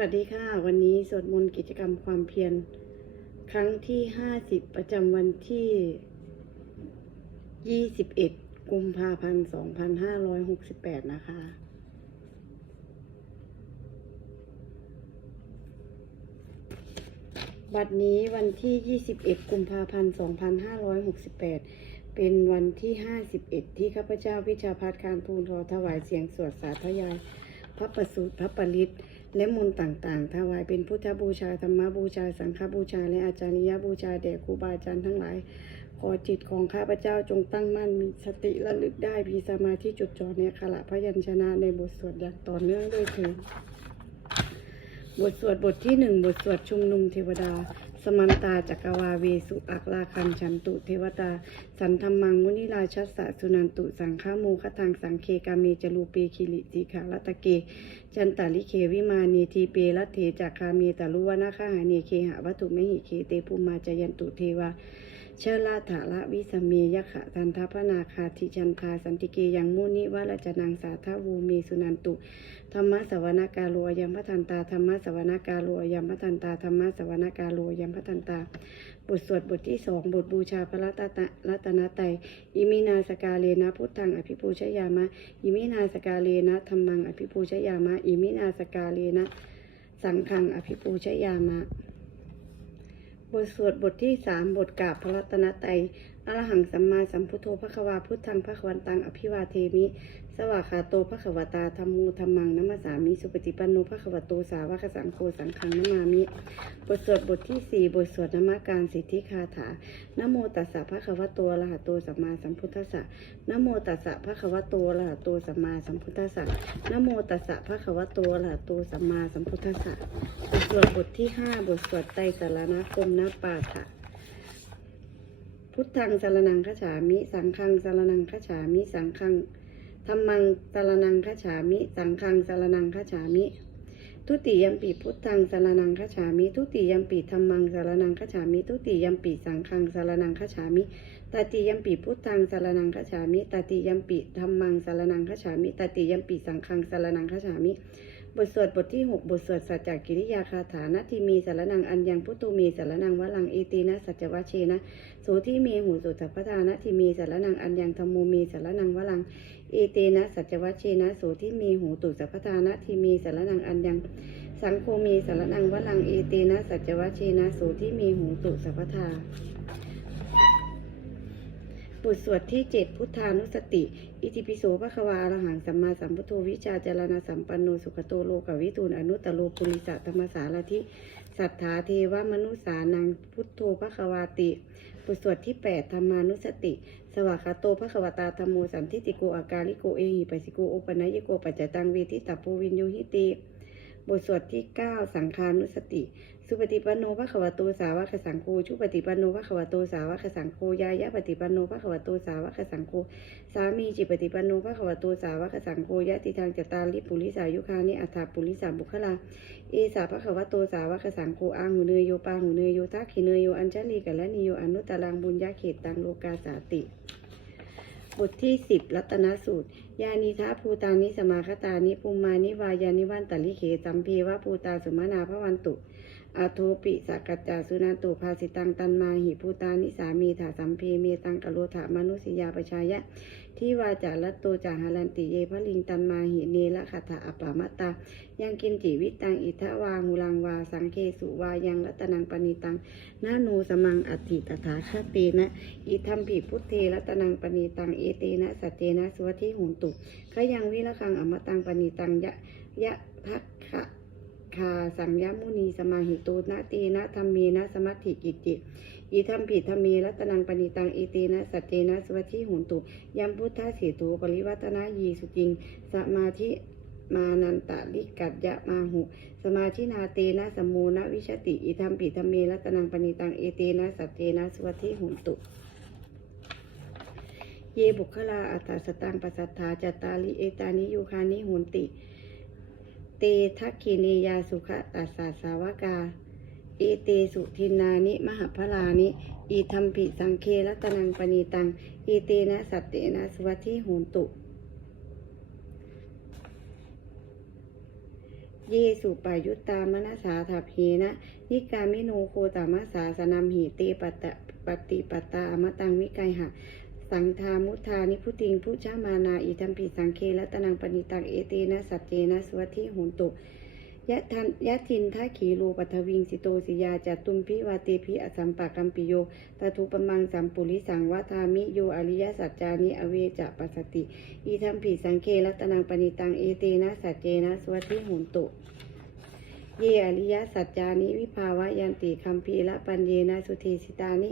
วัสดีค่ะ วันนี้สวดมนต์กิจกรรมความเพียรครั้งที่ห้าสิบประจำวันที่ยี่สิบเอ็ดกุมภาพันธ์สองพันห้าร้อยหกสิบแปดนะคะ บัดนี้วันที่21กุมภาพันธ์2568เป็นวันที่51ที่ข้าพเจ้าพิชาพัฒการภูนทอถวายเสียงสวดสาธยาย พระประสูตรพระปริต และมนต์ต่างๆ ถวายเป็นพุทธบูชาธรรมบูชา สังฆบูชา และอาจาริยบูชาแด่ครูบาอาจารย์ทั้งหลาย ขอจิตของข้าพเจ้าจงตั้งมั่นมีสติระลึกได้มีสมาธิจดจ่อในขละพยัญชนะในบทสวดอย่างต่อเนื่องด้วยเถิดบทสวดบทที่หนึ่งบทสวดชุมนุมเทวดา สมันตาจักรวาเวสุอักลาคันฉันตุเทวตา สันธรรมังมุนิราชัสสะสุนันตุสังฆโมคทังสังเคกาเมจลูเปคิริสีขาลตะเก จันตาลิเควิมานีทีเปรัตเถจักคาเมตาลุวนาคาหาเนเคหะวัตถุไมหิเคเตปุมาจยันตุเทวาเชลาถาละวิสเมยขะทันทพนาคาทิจันทาสันติเกยังมุนิวรจนังสาทาวูเมสุนันตุธรรมะสวนากาโลยัมพทันตาธรรมะสวนากาโลยัมพทันตาธรรมะสวนากาโลยัมพทันตาบทสวดบทที่สองบทบูชาพระรัตตรัตนตรัยอิมินาสกาเลนะพุทธังอภิปูชยามะอิมินาสกาเลนะธรรมังอภิปูชยามะอิมินาสกาเลนะสังฆังอภิปูชยามะบทสวดบทที่สามบทกราบพระรัตนตรัยอรหังสัมมาสัมพุทโธพระควาพุทธังพระควันตังอภิวาเทมิ สวากขาโตพระขวตาธรรมูธรรมังนัมสสามิสุปฏิปันโนพระขวโตสาวกสังโฆสังฆังนัมามิ บทสวดบทที่สี่บทสวดนมัการสิทธิคาถานโมตัสสะพระขวโตอรหะโตสัมมาสัมพุทธัสสะนโมตัสสะพระขวโตอรหะโตสัมมาสัมพุทธัสสะนโมตัสสะพระขวโตอรหะโตสัมมาสัมพุทธัสสะบทสวดบทที่ห้าบทสวดไตรสารณคมนปาฐะ พุทธังสารนังคฉามิ สังฆังสารนังคฉามิ สังฆังธรรมังสารนังคฉามิ สังฆังสารนังคฉามิ ทุติยมปีพุทธังสารนังคฉามิ ทุติยมปีธรรมังสารนังคฉามิ ทุติยมปีสังฆังสารนังคฉามิตติยมปีพุทธังสารนังคฉามิตติยมปีธรรมังสารนังคฉามิตติยมปีสังฆังสารนังคฉามิ บทสวดบทที่หกบทสวดสัจจกิริยาคาถานาทีมีสารนังอัญญังพุทโธมีสารนังวะลังเอตีนะสัจจวชเชนะโสที่มีหูสุสัพพทานะทีมีสารนังอัญญังธรรมโมมีสารนังวลังเอเตนะสัจวัชเชนะโสที่มีหูตุสัพพทานะทีมีสารนังอัญญังสังโฆมีสารนังวลังเอเตนะสัจวัชเชนะโสที่มีหูตุสัพพทา บทสวดที่เจ็ดพุทธานุสติ อิติปิโสภควาอรหังสัมมาสัมพุทโธวิชาจารณสัมปันโนสุขโตโลกวิทูลอนุตตโลปุริสะธรรมสารทิสัทธาเทวมนุสานังพุทโธภควาติบทสวดที่ 8 ธรรมานุสติ สวากาโตภควตาธรรมโมสันทิติโกอาการิโกเอหิปัสสิโกโอปนัยโกปัจจตังเวทิตัพโพวินโยหิติ บทสวดที่ 9 สังฆานุสติ สุปฏิปันโนภควโตสาวกสังโฆชุปฏิปันโนภควโตสาวกสังโฆยายะปฏิปันโนภควโตสาวกสังโฆสามีจิปฏิปันโนภควโตสาวกสังโฆยะติทางจตาลิปุริสายุคานิอัฏฐาปุริสาบุคลาเอสาภควโตสาวกสังโฆอาหูเนยโยปาหูเนยโยทักขิเนยโยอัญชลีกัลนิโยอนุตตรังบุญญาเขตตังโลกาสาติ บทที่สิบรัตนสูตร ยานิทาภูตานิสมาคตานิภูมานิวายานิวันตลิเขสัมพีวะภูตาสุมานาพระวันตุ อาโทปิสักกัจจาสุนันตุภาสิตังตันมาหิภูตานิสามีถาสัมพีเมตังกะโลถามนุสยาปชายะ ที่วาจารตโตจาหารันติเยพะลิงตันมาหิเนละคาถาอปามตา ยังกินจิวิตังอิทะวาหุลังวาสังเคสุวายังรัตนังปณิตังนาโนสมังอัติตถาคเตนะอิทัมปิพุทเทรัตนังปณิตังเอเตนะสัจเจนะสวัติหุนตุขยังวิละคังอมตังปณิตังยะยะพักขะ คาสังยมุนีสมาหิโตนะเตนะธรรมเมนะสมัติกิจจิอิทัมปิธรรมเมรัตนังปณิตังเอเตนะสัจเจนะสวัติหุนตุยัมพุทธเสตุปริวัตนายีสุจิงสมาธิมานันตะลิกัจยะมาหุ สมาชินาเตนะสมโมนะวิชติอิทัมปิธรรมเมรัตนังปณิตังเอเตนะสัจเจนะสวัติหุนตุเยบุคลาอัตตสตังปัสสัทธาจตตาลิเอตานิยุคานิหุนติ ตทักขิเนยาสุขตัสสาสาวกาเอเตสุทินานิมหพลานิอิทัมปิสังเครัตนังปณีตังเอเตนะสัตเตนะสวัติหนตุ เยสุปายุตตามนัสสาถับเหนะ นิกามิโนโคตามัสาสนามหิเตปตะปฏิปตาอมตังมิไกหะ สังทามุทานิพุติงพุชามานาอิทัมปิสังเคละตนังปณิตังเอเตนะสัจเจนะสวัติโหนตุยะทันยะทินทาขีโลปัทวิงสิโตสิยาจัตุมพิวาเตพิอสัมปะกัมปิโยตทุปมังสัมปุริสังวทามิโยอริยสัจจานิอเวจะปัสสติ อีทัมปิสังเคละตนังปณิตังเอเตนะสัจเจนะสวัติโหนตุเยอริยสัจจานิวิภาวะยันติคัมภีละปัญเยนะสุเทสิตานิ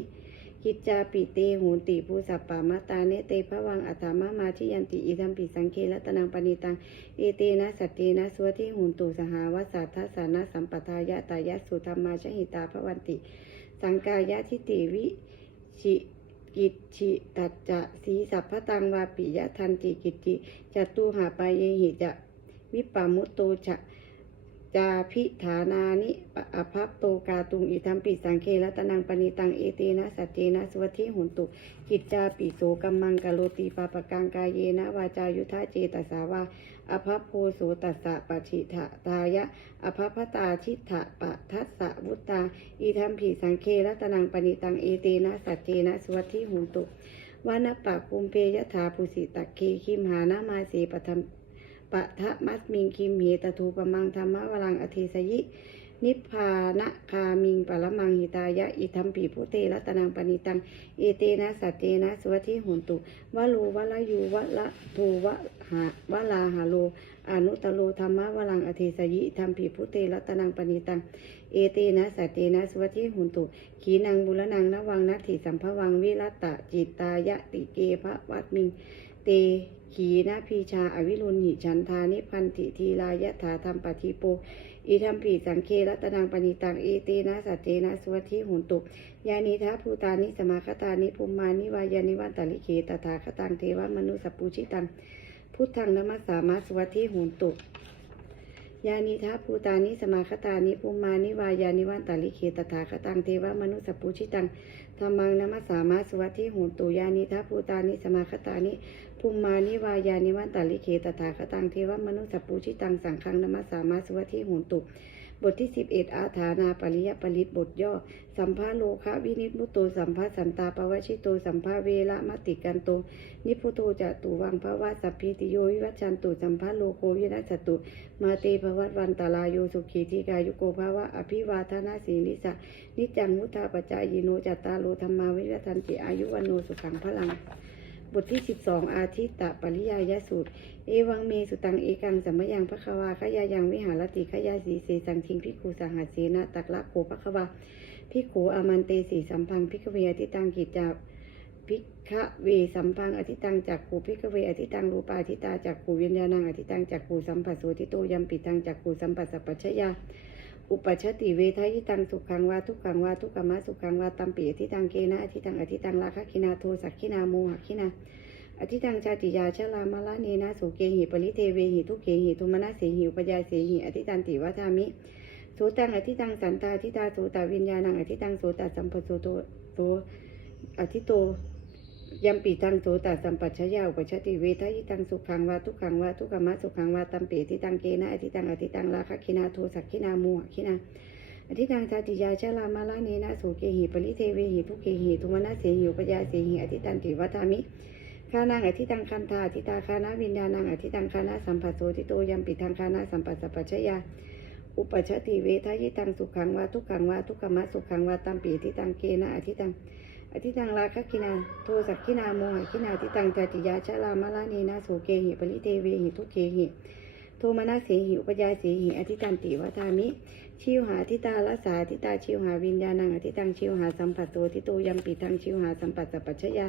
กิจจาปิเตหนติภูสัปปามาตาเนเตภวังอัตามามาทิยันติอิทัมปิสังเคละตนังปณิตังเอเตนะสัจเจนะสวทิโหนตุสหาวัสสัทธสานะสัมปทายะตายะสุธรรมาชหิตาภวันติ สังกายะทิติวิชิกิจฉิตัจจะสีสัพพตังวาปิยะทันติกิจจิจตุหาปายเยหิจะวิปามุตโตจะ จาพิฐานานิปะอภัพโตกาตุงอิทัมปิสังเคละตนังปณิตังเอเตนะสัจเจนะสวัติหุนตุกิจจาปิโสกัมมังกโลติปาปะกังกายเยนะวาจายุทธาเจตสาวาอภัพโพโสตัสสะปะชิทะตายะอภัพพตาชิทะปะทัสสะวุตตาอิทัมปิสังเคละตนังปณิตังเอเตนะสัจเจนะสวัติหุนตุวานปะคุมเพยถาปุสิตักเคคิมหานามาสีปทัม ปะทะมัสมิงคิมเหตทูปมังธรรมวรังอธิสยิ นิพพานะคามิงปะละมังหิตายะ อิทัมปีพุเตรัตนังปณิตัง เอเตนะสัจเจนะสวัติโหนตุวะโลวะละยูวะละทูวะหาวะลาหาโลอนุตโลธรรมวรังอธิสยิอิทัมปีพุเตรัตนังปณิตัง เอเตนะสัจเจนะสวัติโหนตุ ขีนังบุรนังนวังนัตถิสัมภวังวิรัตตจิตตายะติเกภะวัตมิง เต ขีนาพีชาอวิรุณหิฉันทานิพันธิทีลายะถาธรรมปฏิโปอิทัมปีสังเครัตนังปณิตังเอเตนะสัจเจนะสวัติหุนตุยานิทาภูตานิสมาคตานิภูมานิวายานิวันตลิเคตถาคตังเทวมนุสปปุชิตังพุทธังนมัสสามาสวัติหุนตุยานิทาภูตานิสมาคตานิภูมานิวายานิวันตลิเคตถาคตังเทวมนุสปปุชิตังธรรมังนมัสสามาสวัติโหนตุยานิทัภูตานิสมาคตานิ ภูมมานิวายานิวันตาลิเคตถาคตังเทวมนุสสปูชิตังสังฆังนมัสสามาสวัติโหนตุบทที่ 11 อาถานาปริยปริตบทย่อ สัมภาโลคะวินิจมุตโตสัมภาสันตาปวชิโตสัมภาเวละมติกันโต นิพุโตจะตุวังภวะสัพพิติโยวิวัชันตุสัมภาโลโควินัสตุ มาเตภวัตวันตาลายโยสุขีทีกายุโกภาวะอภิวาทนาสีนิสะนิจังมุทาปจายโนจัตตาโลธรรมาวิรัตันติอายุวันโนสุขังพลัง บทที่ 12 อาทิตตปริยายสูตร เอวังเมสุตังเอกังสัมมยังพระควาขยายังวิหารติขยาสีเสสังทิงพิคูสหัสเสนาตักละโคพระควาพิขูอามันเตสีสัมพังพิกเวอติตังกิจจาพิกเวสัมพังอธิตังจากขูพิกเวอธิตังรูปาอธิตาจากขูวิญญาณังอธิตังจากขูสัมปัสโสทิโตยัมปิตังจากขูสัมปัสสปปัชญา อุปชติเวทายตังสุขังวาทุกขังวาทุกขมะสุขังวาตัมปีอธิตังเกนะอธิตังอธิตังราคะคินาโทสักขินาโมหคินาอธิตังชาติยาชลามาลาเนนะสุเกหิปริเทเวหิทุเขหิทุมนะเสหิอุปยาเสหิอธิตันติวัฏามิโสตังอธิตังสันตาอธิตาโสตวิญญาณังอธิตังโสตสัมปโสโตโสอธิโต ยัมปีตังโสตัสัมปัชญาอุปชติเวทายตังสุขังวาทุกขังวาทุกขมะสุขังวาตัมปีอธิตังเกนะอธิตังอธิตังราคะคินาโทสักขินาโมหคินาอธิตังชาติยาชลามาลาเนนะสุเกหิปริเทเวหิทุเกหิทุมนะเสหิอุปยาเสหิอธิตันติวัฏามิคานังอธิตังคันธาอธิตาคานาวิญญาณังอธิตังคานาสัมปัสโสทิโตยัมปิทังคานาสัมปัสสปปัชยาอุปชติเวทายตังสุขังวาทุกขังวาทุกขมะสุขังวาตัมปีอธิตังเกนะอธิตัง อธิตังราคะคินาโทสักขินาโมหคินาอธิตังจติยาชลามาลาเนนะสุเกหิปริเทเวหิทุเกหิโทมนัสเสหิอุปยาเสหิอธิตันติวัฏามิ ชิวหาทิตาละสาทิตาชิวหาวิญญาณังอธิตังชิวหาสัมปัสโสทิโตยัมปิทังชิวหาสัมปัสสปปัชยา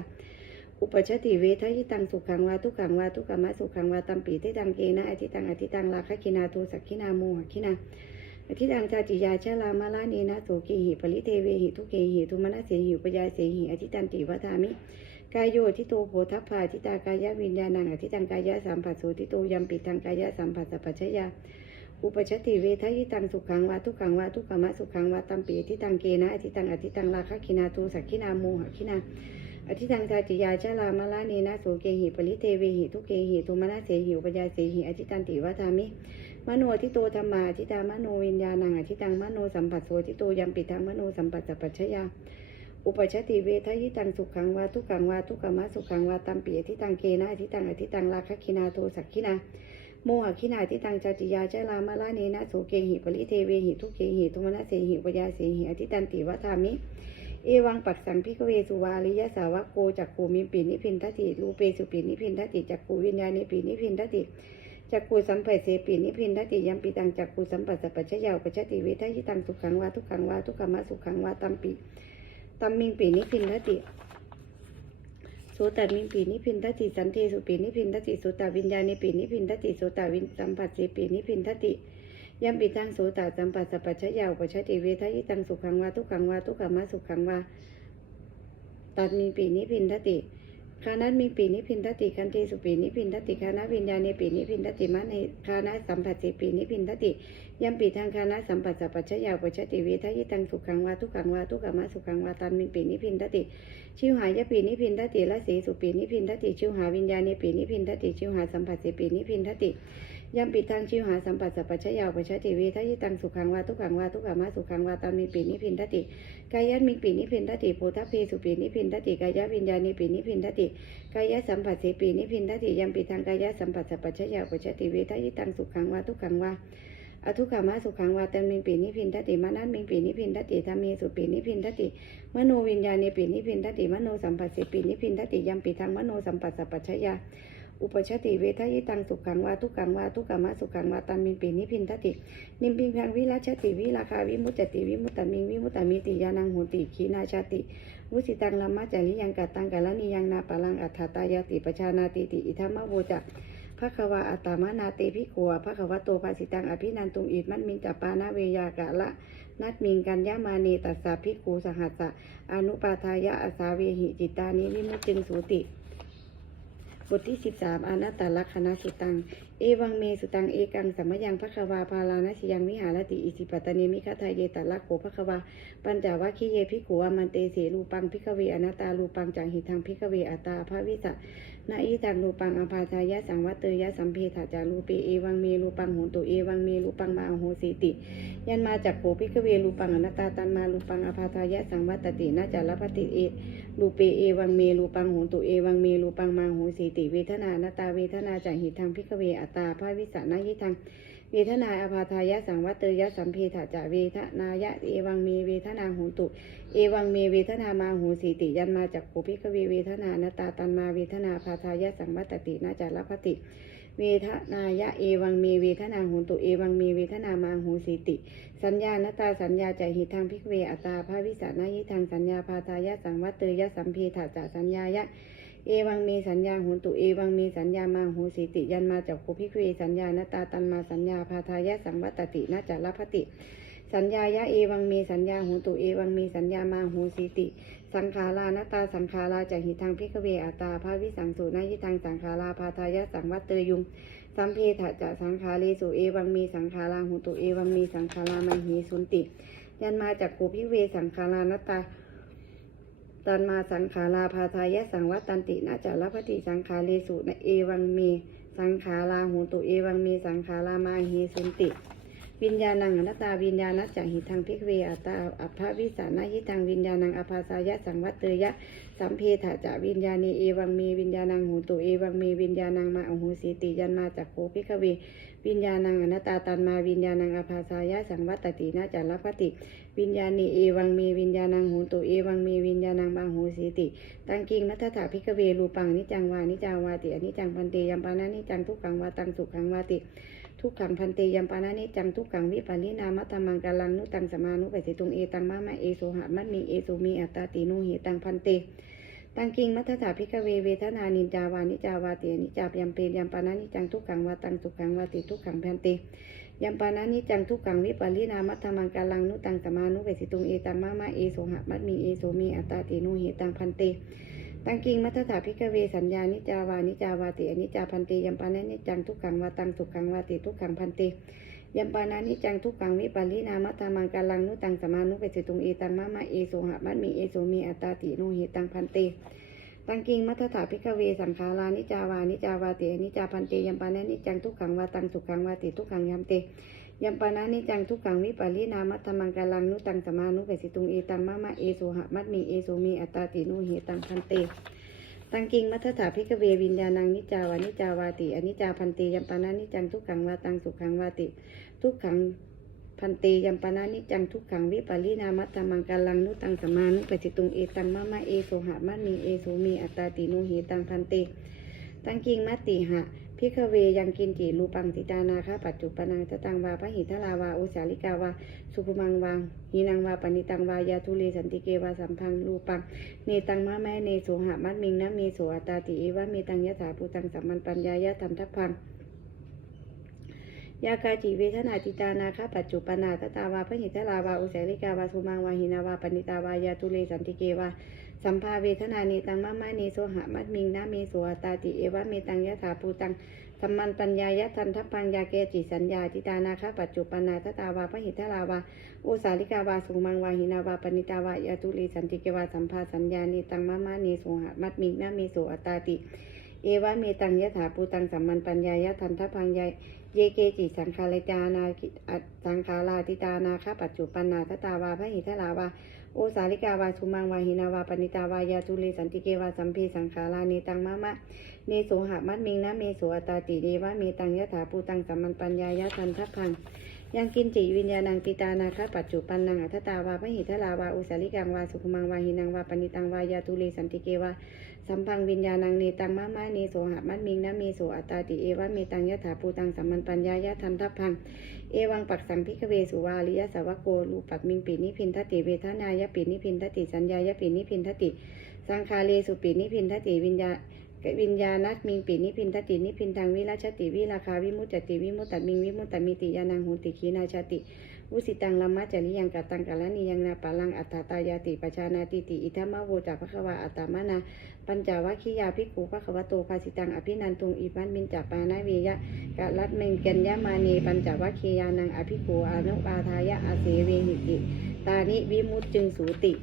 อุปชติเวทยิตังสุขังวาทุกขังวาทุกขมะสุขังวาตัมปีทิตังเกนะอธิตังอธิตังราคะคินาโทสักขินาโมหคินา อธิตังชาติยาชลามาลาเนนะโสเกหิปริเทเวหิทุเกหิทุมนะเสหิปยาเสหิอธิตันติวัฏามิกายโยทิโตโพทัพพาทิตากายวิญญาณังอธิตังกายะสัมปัสโสทิโตยัมปิทังกายะสัมปัสสปปัชยาอุปชติเวทยิตังสุขังวาทุกขังวาทุกขมะสุขังวาตัมปีอธิตังเกนะอธิตังอธิตังราคะคินาโทสักขินาโมหคินาอธิตังชาติยาชลามาลาเนนะโสเกหิปริเทเวหิทุเกหิทุมนะเสหิปยาเสหิอธิตันติวัฏามิ มโนทิโตธรรมาทิตามโนวิญญาณังอทิตังมโนสัมผัสโสทิโตยัมปิทังมโนสัมปัสสปัจฉยาอุปชติเวทยิตังสุขังวาทุกังวาทุกขมะสุขังวาตัมปีอทิตังเกนะอทิตังอทิตังราคคินาโทสักขินาโมหคินาอทิตังจติยาเจลามาลาเนนะโสเกหิปริเทเวหิทุเกหิทุมนะเสหิปยาเสหิอทิตันติวัฏามิ เอวังปักสังพิกเวสุวาริยสาวกโกจักขูมิปีนิพินทติรูเปสุปีนิพินทติจักขูวิญญาณิปีนิพินทติ จักขูสัมผัสเสปีนิพินทติยัมปิตังจักขูสัมปัสสะปัจจยาวปัจจติเวทยิตังสุขังวาทุกขังวาทุกขมะสุขังวาตัมปีตัมมิงปีนิพินทติโสตัดมิงปีนิพินทติสันเทสุปีนิพินทติโสตวิญญาณิปีนิพินทติโสตวินสัมผัสเสปีนิพินทติยัมปิตังโสตสัมปัสสะปัจจยาวปัจจติเวทยิตังสุขังวาทุกขังวาทุกขมะสุขังวาตัดมีปีนิพินทติ คานัตมีปีนิพินทติคันติสุปีนิพินทติคานะวิญญาณปีนิพินทติมะในคานะสัมผัสสิปีนิพินทติยัมปีทางคานะสัมปัสสปัจฉยาปัจฉติเวทยิตังสุขังวาทุกขังวาทุกขมะสุขังวาตันมีปีนิพินทติ ชิวหายะปีนิพินทติละสีสุปีนิพินทติชิวหาวิญญาณปีนิพินทติชิวหาสัมผัสสิปีนิพินทติ ยัมปีทางชิวหาสัมปัสสะปัจฉยาปัจฉติเวทยิตังสุขังวาทุกขังวาทุกขมะสุขังวาตันมีปีนิพินทติกายัตมิปีนิพินทติโพธเพสุปีนิพินทติกายะวิญญาณิปีนิพินทติกายะสัมผัสเสปีนิพินทติยัมปิดทางกายะสัมผัสสะปัจฉยาปัจจติเวทยิตังสุขังวาทุกขังวาอทุกขามะสุขังวาตันมิงปีนิพินทติมานัตมิงปีนิพินทติธรรมีสุปีนิพินทติมโนวิญญาณิปีนิพินทติมโนสัมผัสเสปีนิพินทติยมปิทางมโนสัมผัสสะปัจฉยา อุปชติเวทยิตังสุขังวาทุกังวาทุกขมะสุขังวาตันมิปีนิพินทตินิมปิงพังวิราชติวิราคาวิมุตติวิมุตตมิงวิมุตตมิติยานังโหติขีนาชาติวุสิตังลัมมะจาริยังกัตตังกาลนิยังนาปลังอัฏฐตายติปชานาติติอิทัมมะโวจะภะคะวาอัตตามะนาเตภิขัวภะควะโตภาสิตังอภินันตุงอิดมัตมิงจัปปานาเวยากะละนัตมิงกัญญามาเนตัสสะภิกขุสหัสสะอนุปาทายะอาสาเวหิจิตานิวิมุตติงสูติ บทที่สิบสามอนัตาลักษณสุตัง เอวังเมสุตัง เอกังสัมมยังพระควาพาลานะชยังวิหารติอิสิปตเนมิคาทายเยตาลักโขภควา ปัญจวัคคีเยพิกขุวามันเตเสรูปังพิกเวอนาตตาลูปังจังหิทังพิกเวอัตตาภาวิสะ นาอิตังรูปังอภาทายะสังวัตเตยะสัมเพถาจารูปีเอวังเมรูปังโหนตุเอวังเมรูปังมาโหสีติ ยันมาจากโขพิกเวรูปังอนัตตาตันมารูปังอภาทายะสังวัตตินาจารพติเอรูปีเอวังเมรูปังโหนตุเอวังเมรูปังมาโหสีติ เวทนานาตาเวทนาจากหิทังพิกเวอัตตาภาวิสานายิทัง เวทนาอภาทายะสังวัตเตยะสัมเพถาจาเวทนายะเอวังเมเวทนาหนตุ เอวังเมเวทนามาโหสีติยันมาจากโขพิกเวเวทนานตาตันมาเวทนาภาทายะสังวัตตินาจารปฏิเวทนายะเอวังเมเวทนาหนตุเอวังเมเวทนามาโหสีติ สัญญาณตาสัญญาใจหิทังพิกเวอัตตาภาวิสานายิทังสัญญาพาทายะสังวัตเตยะสัมเพถาจาสัญญายะ เอวังมีสัญญาโหนตุเอวังมีสัญญามาโหสีติยันมาจากโคพิกเวสัญญาณตาตันมาสัญญาพาทายะสังวัตตินาจารพติ สัญญายะเอวังมีสัญญาโหนตุเอวังมีสัญญามาโหสีติ สังขารานตาสังขาราจากหิทังพิกเวอัตาภาวิสังสุนายิทังสังขาราพาทายะสังวัตเตยุงสัมเพถะจะสังขารีสุเอวังมีสังขาราหุตุเอวังมีสังขารามัหีสุนติ ยันมาจากโคพิเวสังขารานตา ตันมาสังขาราพาทายะสังวัตตันตินาจารพติสังขารีสุนเอวังมีสังขาราหุตุเอวังมีสังขารามาหีสุนติ วิญญาณังอนัตตาวิญญาณัจจหิทังพิกเวอัตตาอัพพวิสานายิทังวิญญาณังอภาสายะสังวัตเตยะสัมเพถะจะวิญญาณีเอวังมีวิญญาณังหูตุเอวังมีวิญญาณังมาอโหสีติยันมาจากโคพิกเว วิญญาณังอนัตตาตันมาวิญญาณังอภาสายะสังวัตตินาจารพติ วิญญาณีเอวังมีวิญญาณังหูตุเอวังมีวิญญาณังมาโหสีติตังกิงนัตถาพิกเวรูปังนิจังวานิจาวาติอนิจังพันเตยัมปานานิจังทุกขังวาตังสุขังวาติทุกขังพันเตยัมปานานิจังทุกขังวิปันนินามัตตมังกาลังนุตังสมานุปสิตุงเอตังมะมะเอโสหะมัตมีเอโสมีอัตตาตินุเหตังพันเต ตังกิงมัทธาพิกเวเวทนานินจาวานิจาวาติอนิจายัมเปยัมปานานิจังทุกขังวาตังสุขังวาติทุกขังพันเตยัมปานานิจังทุกขังวิปันนินามัตตมังกาลังนุตังสมานุปสิตุงเอตังมะมะเอโสหะมัตมีเอโสมีอัตตาตินุเหตังพันเตตังกิงมัทธาพิกเวสัญญานิจาวานิจาวาติอนิจาพันเตยัมปานานิจังทุกขังวาตังสุขังวาติทุกขังพันเต ยัมปานานิจังทุกขังวิปันนินามัตตมังกาลังนุตังสมานุปสิตุงเอตังมะมะเอโสหะมัตมีเอโสมีอัตตาติโนุเหตังพันเตตังกิงมัทถาพิกเวสังขารานิจาวานิจาวาติอนิจาพันเตยัมปานะนิจังทุกขังวาตังสุขังวาติทุกขังยัมเตยัมปานะนิจังทุกขังวิปารินามัตถมังกาลังนุตังสมานุเปสิตุงเอตังมะมะเอโสหะมัตมีเอโสมีอัตตาติโนเหตังพันเต ตังกิงมัทถาพิกเววิญญาณังนิจาวานิจาวาติอนิจาพันตียัมปานานิจังทุกขังวาตังสุขังวาติ ทุกขังพันตียัมปานานิจังทุกขังวิปารินามัตตมังกาลังนุตังสมานุปจิตุงเอตังมะมะเอโสหะมัมีเอโสมีอัตตาติโนเหตังพันเตตังกิงมัตติหะ พิกเวยังกินจิรูปังติตานาคะปัจจุปนังตตังวาพระหิทลาวาอุสาลิกาวาสุภมังวางหีนังวาปณิตังวายาทุเลสันติเกวาสัมพังรูปังเนตังมะแม่เนโสหะมัดมิงนะเมโสอตาติเอวะเมตังยะถาภูตังสัมมันปัญญายะทันทัพพังยากาจิเวทนาติตานาคะปัจจุปนาตตาวาพระหิทลาวาอุเสริกาวาสุมังวาหินาวาปณิตาวายาตุเลสันติเกวา สัมภาเวทนาเนตังมะมะเนโสหะมัดมิงนะเมโสอัตาติเอวะเมตังยะถาภูตังสัมมันปัญญายะทันทัพพังยาเกจิสัญญาติตานาคะปัจจุปนาตตาวาพระหิทลาวาอุสาลิกาวาสุมังวาหินาวาปณิตาวายาตุเลสันติเกวาสัมภาสัญญาเนตังมะมะเนโสหะมัดมิงนะเมโสอตาติ เอวะเมตังยะถาภูตังสัมมันปัญญายะทันทัพพังยา เยเกจิสังคาลจานาสังคาลาติตานาคปัจจุปันนาทตาวาพระหิทลาวาโอสาลิกาวาสุมังวาหินาวาปณิตาวายาจุเลสันติเกวาสัมเพสังขาราเนตังมะมะเนโสหะมัดมิงนะเมโสอัตตาติเดวะเมตังยะถาภูตังสัมมันปัญญายะทันทัพพังยังกินจิวิญญาณังติตานาคปัจจุปันนังอัทตาวาพระหิทลาวาอุสาลิกังวาสุขมังวาหินังวาปณิตังวายาตุเลสันติเกวา สัมพังวิญญาณังเนตังมะมะเนโสหะมัดมิงนะเมโสอัตตาติเอวะเมตังยะถาภูตังสัมมันปัญญายะทันทัพพัง เอวังปักสังพิกเวสุวาริยะสาวโกลูปักมิงปีนิพินทติเวทนายะปีนิพินทติสัญญายะปีนิพินทติ สังคาเลสุปีนิพินทติวิญญาวิญญาณัตมิงปีนิพินทตินิพินทางวิราชติวิราคาวิมุตติวิมุตตมิงวิมุตตมิติยานังหุติขีนาชาติ วุสิตังลัมมะจริยังกัตังกัลลานิยังนาปาลังอัตตาตายาติปชานาติติอิทัมมะโวจากพระควาอัตตามะนาปัญจวัคคียาภิกขุพระควโตภาสิตังอภินันทุงอิปันมินจปานาเวยะกะรัตเมงเกญยมานีปัญจวัคคียานังอภิกขุอานุปาทายะอาเสเวหิติตานิวิมุตจึงสูติ